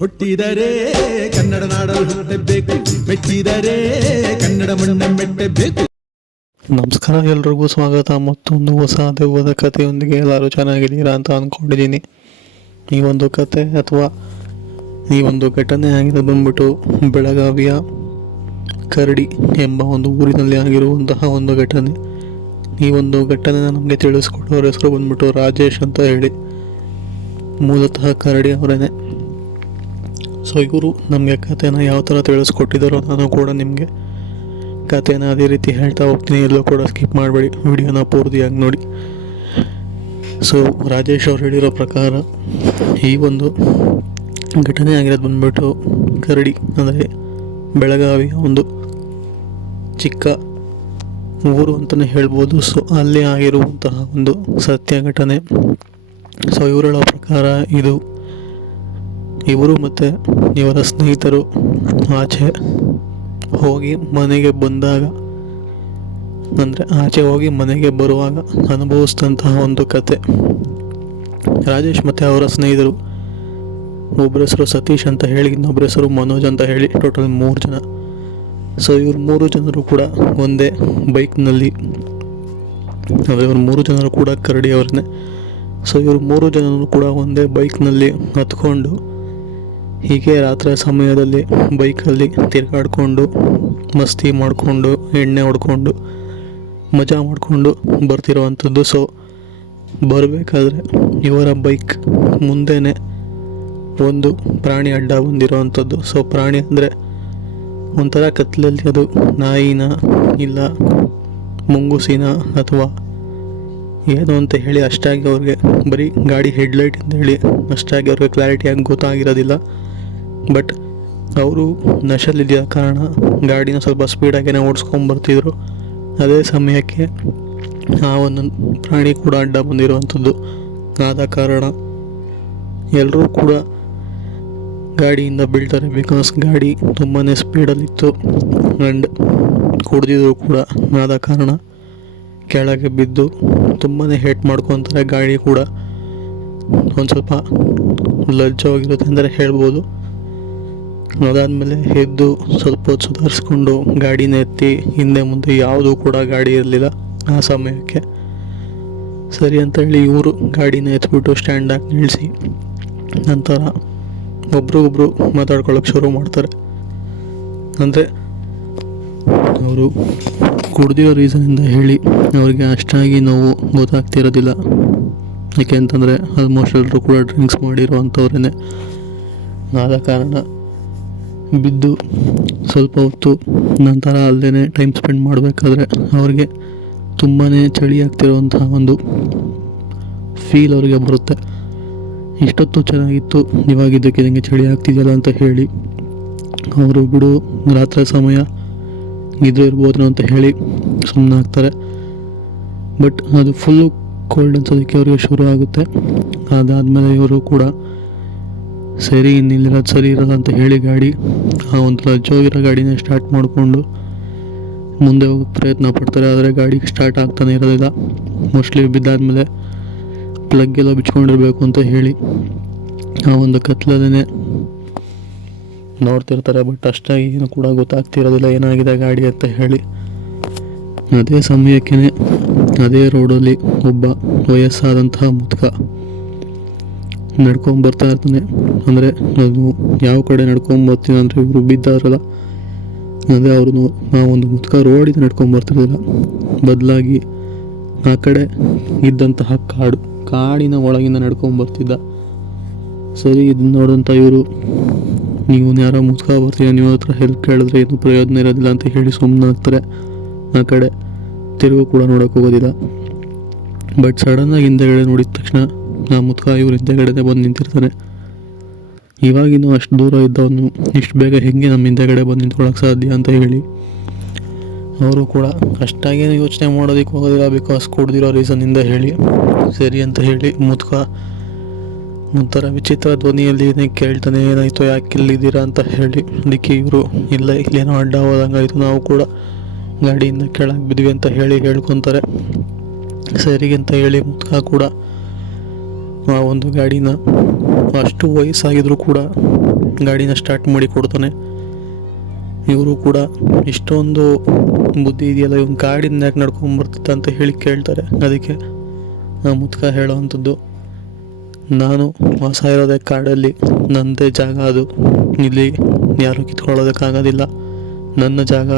ಹುಟ್ಟಿದರೆ ಕನ್ನಡ ನಾಡಲು ಹುಟ್ಟಬೇಕು, ಮೆಟ್ಟಿದರೆ ಕನ್ನಡ ಮಣ್ಣ ಮೆಟ್ಟಬೇಕು. ನಮಸ್ಕಾರ, ಎಲ್ರಿಗೂ ಸ್ವಾಗತ. ಮತ್ತೊಂದು ಹೊಸ ದೆವ್ವದ ಕಥೆಯೊಂದಿಗೆ ಎಲ್ಲರೂ ಚೆನ್ನಾಗಿದ್ದೀರಾ ಅಂತ ಅಂದ್ಕೊಂಡಿದ್ದೀನಿ. ಈ ಒಂದು ಕತೆ ಅಥವಾ ಈ ಒಂದು ಘಟನೆ ಆಗಿದೆ ಬಂದ್ಬಿಟ್ಟು ಬೆಳಗಾವಿಯ ಕರಡಿ ಎಂಬ ಒಂದು ಊರಿನಲ್ಲಿ ಆಗಿರುವಂತಹ ಒಂದು ಘಟನೆ. ಈ ಒಂದು ಘಟನೆನ ನಮಗೆ ತಿಳಿಸ್ಕೊಡೋರ ಹೆಸರು ಬಂದ್ಬಿಟ್ಟು ರಾಜೇಶ್ ಅಂತ ಹೇಳಿ, ಮೂಲತಃ ಕರಡಿ ಅವರೇನೆ. ಸೊ ಇವರು ನಮಗೆ ಕಥೆನ ಯಾವ ಥರ ತಿಳಿಸ್ಕೊಟ್ಟಿದ್ದಾರೋ ನಾನು ಕೂಡ ನಿಮಗೆ ಕಥೆನ ಅದೇ ರೀತಿ ಹೇಳ್ತಾ ಹೋಗ್ತೀನಿ. ಎಲ್ಲೂ ಕೂಡ ಸ್ಕಿಪ್ ಮಾಡಬೇಡಿ, ವಿಡಿಯೋನ ಪೂರ್ತಿಯಾಗಿ ನೋಡಿ. ಸೊ ರಾಜೇಶ್ ಅವ್ರು ಹೇಳಿರೋ ಪ್ರಕಾರ ಈ ಒಂದು ಘಟನೆ ಆಗಿರೋದು ಬಂದ್ಬಿಟ್ಟು ಕರಡಿ ಅಂದರೆ ಬೆಳಗಾವಿಯ ಒಂದು ಚಿಕ್ಕ ಊರು ಅಂತಲೇ ಹೇಳ್ಬೋದು. ಸೊ ಅಲ್ಲಿ ಆಗಿರುವಂತಹ ಒಂದು ಸತ್ಯ ಘಟನೆ. ಸೊ ಇವರು ಹೇಳೋ ಪ್ರಕಾರ ಇವರು ಮತ್ತು ಇವರ ಸ್ನೇಹಿತರು ಆಚೆ ಹೋಗಿ ಮನೆಗೆ ಬಂದಾಗ, ಅಂದರೆ ಆಚೆ ಹೋಗಿ ಮನೆಗೆ ಬರುವಾಗ ಅನುಭವಿಸಿದಂತಹ ಒಂದು ಕತೆ. ರಾಜೇಶ್ ಮತ್ತು ಅವರ ಸ್ನೇಹಿತರು, ಒಬ್ಬರ ಹೆಸರು ಸತೀಶ್ ಅಂತ ಹೇಳಿ, ಇನ್ನೊಬ್ಬರ ಹೆಸರು ಮನೋಜ್ ಅಂತ ಹೇಳಿ, ಟೋಟಲ್ 3 ಜನ. ಸೊ ಇವ್ರು 3 ಜನರು ಕೂಡ ಒಂದೇ ಬೈಕ್ನಲ್ಲಿ, ಅಂದರೆ ಇವ್ರು 3 ಜನರು ಕೂಡ ಕರಡಿ ಅವ್ರನ್ನೇ. ಸೊ ಇವರು 3 ಜನರು ಕೂಡ ಒಂದೇ ಬೈಕ್ನಲ್ಲಿ ಹತ್ಕೊಂಡು ಹೀಗೆ ರಾತ್ರಿ ಸಮಯದಲ್ಲಿ ಬೈಕಲ್ಲಿ ತಿರುಗಾಡಿಕೊಂಡು ಮಸ್ತಿ ಮಾಡಿಕೊಂಡು ಎಣ್ಣೆ ಹೊಡ್ಕೊಂಡು ಮಜಾ ಮಾಡಿಕೊಂಡು ಬರ್ತಿರೋವಂಥದ್ದು. ಸೊ ಬರಬೇಕಾದ್ರೆ ಇವರ ಬೈಕ್ ಮುಂದೆನೇ ಒಂದು ಪ್ರಾಣಿ ಅಡ್ಡ ಬಂದಿರೋವಂಥದ್ದು. ಸೊ ಪ್ರಾಣಿ ಅಂದರೆ ಒಂಥರ ಕತ್ತಲಲ್ಲಿ ಅದು ನಾಯಿನ ಇಲ್ಲ ಮುಂಗುಸಿನ ಅಥವಾ ಏನು ಅಂತ ಹೇಳಿ ಅಷ್ಟಾಗಿ ಅವ್ರಿಗೆ ಬರೀ ಗಾಡಿ ಹೆಡ್ಲೈಟ್ ಅಂತ ಹೇಳಿ ಅಷ್ಟಾಗಿ ಅವ್ರಿಗೆ ಕ್ಲಾರಿಟಿಯಾಗಿ ಗೊತ್ತಾಗಿರೋದಿಲ್ಲ. ಬಟ್ ಅವರು ನಶೆಯಲ್ಲಿದ್ದ ಕಾರಣ ಗಾಡಿನ ಸ್ವಲ್ಪ ಸ್ಪೀಡಾಗೇ ಓಡಿಸ್ಕೊಂಬರ್ತಿದ್ರು. ಅದೇ ಸಮಯಕ್ಕೆ ಆ ಒಂದು ಪ್ರಾಣಿ ಕೂಡ ಅಡ್ಡ ಬಂದಿರುವಂಥದ್ದು. ಆದ ಕಾರಣ ಎಲ್ಲರೂ ಕೂಡ ಗಾಡಿಯಿಂದ ಬೀಳ್ತಾರೆ. ಬಿಕಾಸ್ ಗಾಡಿ ತುಂಬಾ ಸ್ಪೀಡಲ್ಲಿತ್ತು ಆ್ಯಂಡ್ ಕುಡಿದಿದ್ರು ಕೂಡ. ಆದ ಕಾರಣ ಕೆಳಗೆ ಬಿದ್ದು ತುಂಬಾ ಹೇಟ್ ಮಾಡ್ಕೊತಾರೆ. ಗಾಡಿ ಕೂಡ ಒಂದು ಸ್ವಲ್ಪ ಲಜ್ಜವಾಗಿರುತ್ತೆ ಅಂದರೆ ಹೇಳ್ಬೋದು. ಅದಾದಮೇಲೆ ಎದ್ದು ಸ್ವಲ್ಪ ಹೊತ್ತು ಸುಧಾರಿಸ್ಕೊಂಡು ಗಾಡಿನ ಎತ್ತಿ ಹಿಂದೆ ಮುಂದೆ ಯಾವುದೂ ಕೂಡ ಗಾಡಿ ಇರಲಿಲ್ಲ ಆ ಸಮಯಕ್ಕೆ. ಸರಿ ಅಂತ ಹೇಳಿ ಇವರು ಗಾಡಿನ ಎತ್ಬಿಟ್ಟು ಸ್ಟ್ಯಾಂಡಾಗಿ ನಿಲ್ಲಿಸಿ ನಂತರ ಒಬ್ರಿಗೊಬ್ರು ಮಾತಾಡ್ಕೊಳ್ಳೋಕೆ ಶುರು ಮಾಡ್ತಾರೆ. ಅಂದರೆ ಅವರು ಕುಡ್ದಿರೋ ರೀಸನಿಂದ ಹೇಳಿ ಅವ್ರಿಗೆ ಅಷ್ಟಾಗಿ ನೋವು ಗೊತ್ತಾಗ್ತಿರೋದಿಲ್ಲ. ಯಾಕೆ ಅಂತಂದರೆ ಆಲ್ಮೋಸ್ಟ್ ಎಲ್ಲರೂ ಕೂಡ ಡ್ರಿಂಕ್ಸ್ ಮಾಡಿರೋ ಅಂಥವ್ರೇ. ಆದ ಕಾರಣ ಬಿದ್ದು ಸ್ವಲ್ಪ ಹೊತ್ತು ನಂತರ ಅಲ್ಲೇ ಟೈಮ್ ಸ್ಪೆಂಡ್ ಮಾಡಬೇಕಾದ್ರೆ ಅವ್ರಿಗೆ ತುಂಬಾ ಚಳಿ ಆಗ್ತಿರುವಂತಹ ಒಂದು ಫೀಲ್ ಅವ್ರಿಗೆ ಬರುತ್ತೆ. ಇಷ್ಟೊತ್ತು ಚೆನ್ನಾಗಿತ್ತು, ಇವಾಗಿದ್ದಕ್ಕೆ ನನಗೆ ಚಳಿ ಆಗ್ತಿದೆಯಲ್ಲ ಅಂತ ಹೇಳಿ ಅವರು ಬಿಡು ರಾತ್ರಿ ಸಮಯ ಇದ್ರೂ ಇರ್ಬೋದು ಅಂತ ಹೇಳಿ ಸುಮ್ಮನೆ ಆಗ್ತಾರೆ. ಬಟ್ ಅದು ಫುಲ್ಲು ಕೋಲ್ಡ್ ಅನ್ಸೋದಕ್ಕೆ ಅವ್ರಿಗೆ ಶುರು ಆಗುತ್ತೆ. ಅದಾದಮೇಲೆ ಇವರು ಕೂಡ ಸರಿ ಇನ್ನಿಲ್ಲಿರೋದು ಸರಿ ಇರೋದು ಅಂತ ಹೇಳಿ ಗಾಡಿ ಆ ಒಂದು ಲಜ್ಜೋಗಿರೋ ಗಾಡಿನೇ ಸ್ಟಾರ್ಟ್ ಮಾಡಿಕೊಂಡು ಮುಂದೆ ಹೋಗೋಕ್ಕೆ ಪ್ರಯತ್ನ ಪಡ್ತಾರೆ. ಆದರೆ ಗಾಡಿ ಸ್ಟಾರ್ಟ್ ಆಗ್ತಾನೆ ಇರೋದಿಲ್ಲ. ಮೋಸ್ಟ್ಲಿ ಬಿದ್ದಾದಮೇಲೆ ಪ್ಲಗ್ ಎಲ್ಲ ಬಿಚ್ಕೊಂಡಿರ್ಬೇಕು ಅಂತ ಹೇಳಿ ಆ ಒಂದು ಕತ್ಲಲ್ಲೇ ನೋಡ್ತಿರ್ತಾರೆ. ಬಟ್ ಅಷ್ಟಾಗಿ ಏನು ಕೂಡ ಗೊತ್ತಾಗ್ತಿರೋದಿಲ್ಲ ಏನಾಗಿದೆ ಗಾಡಿ ಅಂತ ಹೇಳಿ. ಅದೇ ಸಮಯಕ್ಕೇ ಅದೇ ರೋಡಲ್ಲಿ ಒಬ್ಬ ವಯಸ್ಸಾದಂತಹ ಮುದುಕ ನಡ್ಕೊಂಬರ್ತಾ ಇರ್ತಾನೆ. ಅಂದರೆ ಅದು ಯಾವ ಕಡೆ ನಡ್ಕೊಂಬರ್ತೀನಿ ಅಂದರೆ ಇವರು ಬಿದ್ದಾರಲ್ಲ, ಅಂದರೆ ಅವ್ರನ್ನು ಆ ಒಂದು ಮುದುಕ ರೋಡಿಂದ ನಡ್ಕೊಂಬರ್ತಿರಲಿಲ್ಲ, ಬದಲಾಗಿ ಆ ಕಡೆ ಇದ್ದಂತಹ ಕಾಡಿನ ಒಳಗಿಂದ ನಡ್ಕೊಂಬರ್ತಿದ್ದ. ಸರಿ ಇದನ್ನ ನೋಡಿದಂಥ ಇವರು, ನೀವು ಯಾರೋ ಮುದುಕ ಬರ್ತೀರ, ನೀವು ಹತ್ರ ಹೆಲ್ಪ್ ಕೇಳಿದ್ರೆ ಏನು ಪ್ರಯೋಜನ ಇರೋದಿಲ್ಲ ಅಂತ ಹೇಳಿ ಸುಮ್ಮನೆ ಆಗ್ತಾರೆ. ಆ ಕಡೆ ತಿರುಗು ಕೂಡ ನೋಡೋಕೆ ಹೋಗೋದಿಲ್ಲ. ಬಟ್ ಸಡನ್ನಾಗಿ ಹಿಂದೆಗಡೆ ನೋಡಿದ ತಕ್ಷಣ ಆ ಮುದುಕ ಇವ್ರ ಹಿಂದೆಗಡೆ ಬಂದು ನಿಂತಿರ್ತಾನೆ. ಇವಾಗಿನ್ನೂ ಅಷ್ಟು ದೂರ ಇದ್ದವನು ಇಷ್ಟು ಬೇಗ ಹೇಗೆ ನಮ್ಮ ಹಿಂದೆಗಡೆ ಬಂದು ನಿಂತ್ಕೊಳ್ಳೋಕೆ ಸಾಧ್ಯ ಅಂತ ಹೇಳಿ ಅವರು ಕೂಡ ಅಷ್ಟಾಗೇನು ಯೋಚನೆ ಮಾಡೋದಕ್ಕೆ ಹೋಗೋದಿಲ್ಲ. ಬಿಕಾಸ್ ಕುಡ್ದಿರೋ ರೀಸನ್ನಿಂದ ಹೇಳಿ ಸರಿ ಅಂತ ಹೇಳಿ ಮುದುಕ ಒಂಥರ ವಿಚಿತ್ರ ಧ್ವನಿಯಲ್ಲಿ ಕೇಳ್ತಾನೆ, ಏನಾಯಿತು, ಯಾಕೆ ಇಲ್ಲಿದ್ದೀರಾ ಅಂತ ಹೇಳಿ. ಅದಕ್ಕೆ ಇವರು ಇಲ್ಲ, ಇಲ್ಲೇನೋ ಅಡ್ಡ ಹೋದಂಗಾಯಿತು, ನಾವು ಕೂಡ ಗಾಡಿಯಿಂದ ಕೆಳಗೆ ಬಿದ್ವಿ ಅಂತ ಹೇಳಿ ಹೇಳ್ಕೊತಾರೆ. ಸರಿ ಅಂತ ಹೇಳಿ ಮುದುಕ ಕೂಡ ಆ ಒಂದು ಗಾಡಿನ ಅಷ್ಟು ವಯಸ್ಸಾಗಿದ್ರು ಕೂಡ ಗಾಡಿನ ಸ್ಟಾರ್ಟ್ ಮಾಡಿ ಕೊಡ್ತಾನೆ. ಇವರು ಕೂಡ ಇಷ್ಟೊಂದು ಬುದ್ಧಿ ಇದೆಯಲ್ಲ, ಇವ್ನು ಗಾಡಿನ ಯಾಕೆ ನಡ್ಕೊಂಬರ್ತಿದ್ದ ಅಂತ ಹೇಳಿ ಕೇಳ್ತಾರೆ. ಅದಕ್ಕೆ ಆ ಮುದುಕ ಹೇಳೋ ಅಂಥದ್ದು, ನಾನು ವಾಸ ಇರೋದೇ ಕಾಡಲ್ಲಿ, ನನ್ನದೇ ಜಾಗ ಅದು, ಇಲ್ಲಿ ಯಾರೂ ಕಿತ್ಕೊಳ್ಳೋದಕ್ಕಾಗೋದಿಲ್ಲ, ನನ್ನ ಜಾಗ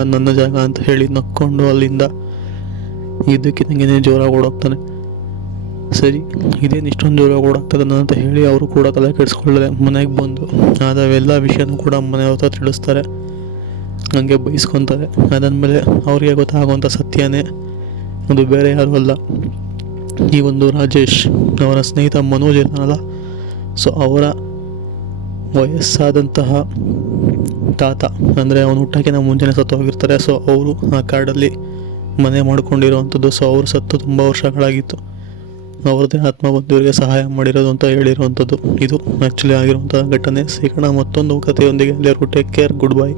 ಅಂತ ಹೇಳಿ ನಕ್ಕೊಂಡು ಅಲ್ಲಿಂದ ಇದ್ದಕ್ಕಿದ್ದಂಗೆ ಜೋರಾಗಿ ಓಡೋಗ್ತಾನೆ. ಸರಿ, ಇದೇನು ಇಷ್ಟೊಂದು ಜೋರಾಗಿ ಓಡಾಗ್ತದೆ ಅಂತ ಹೇಳಿ ಅವರು ಕೂಡ ತಲೆ ಕೆಡಿಸ್ಕೊಳ್ಳದೆ ಮನೆಗೆ ಬಂದು ಅವೆಲ್ಲ ವಿಷಯನೂ ಕೂಡ ಮನೆಯವ್ರ ಹತ್ರ ತಿಳಿಸ್ತಾರೆ. ಹಂಗೆ ಬೈಸ್ಕೊತಾರೆ. ಅದಾದಮೇಲೆ ಅವ್ರಿಗೆ ಗೊತ್ತಾಗುವಂಥ ಸತ್ಯನೇ ಅದು ಬೇರೆ ಯಾರೂ ಅಲ್ಲ, ಈ ಒಂದು ರಾಜೇಶ್ ಅವರ ಸ್ನೇಹಿತ ಮನೋಜ್ ಇರ್ತಾನಲ್ಲ, ಸೊ ಅವರ ವಯಸ್ಸಾದಂತಹ ತಾತ, ಅಂದರೆ ಅವನು ಹುಟ್ಟಕ್ಕಿಂತ ಮುಂಚೆನೇ ಸತ್ತು ಹೋಗಿರ್ತಾರೆ. ಸೊ ಅವರು ಆ ಕಾಡಲ್ಲಿ ಮನೆ ಮಾಡ್ಕೊಂಡಿರೋವಂಥದ್ದು. ಸೊ ಅವರು ಸತ್ತು ತುಂಬ ವರ್ಷಗಳಾಗಿತ್ತು. ಅವ್ರದ್ದೇ ಆತ್ಮ ಬಂದು ಇವರಿಗೆ ಸಹಾಯ ಮಾಡಿರೋದು ಅಂತ ಹೇಳಿರುವಂಥದ್ದು. ಇದು ಆ್ಯಕ್ಚುಲಿ ಆಗಿರುವಂಥ ಘಟನೆ. ಸಿಗೋಣ ಮತ್ತೊಂದು ಕಥೆಯೊಂದಿಗೆ. ಎಲ್ಲರಿಗೂ ಟೇಕ್ ಕೇರ್, ಗುಡ್ ಬೈ.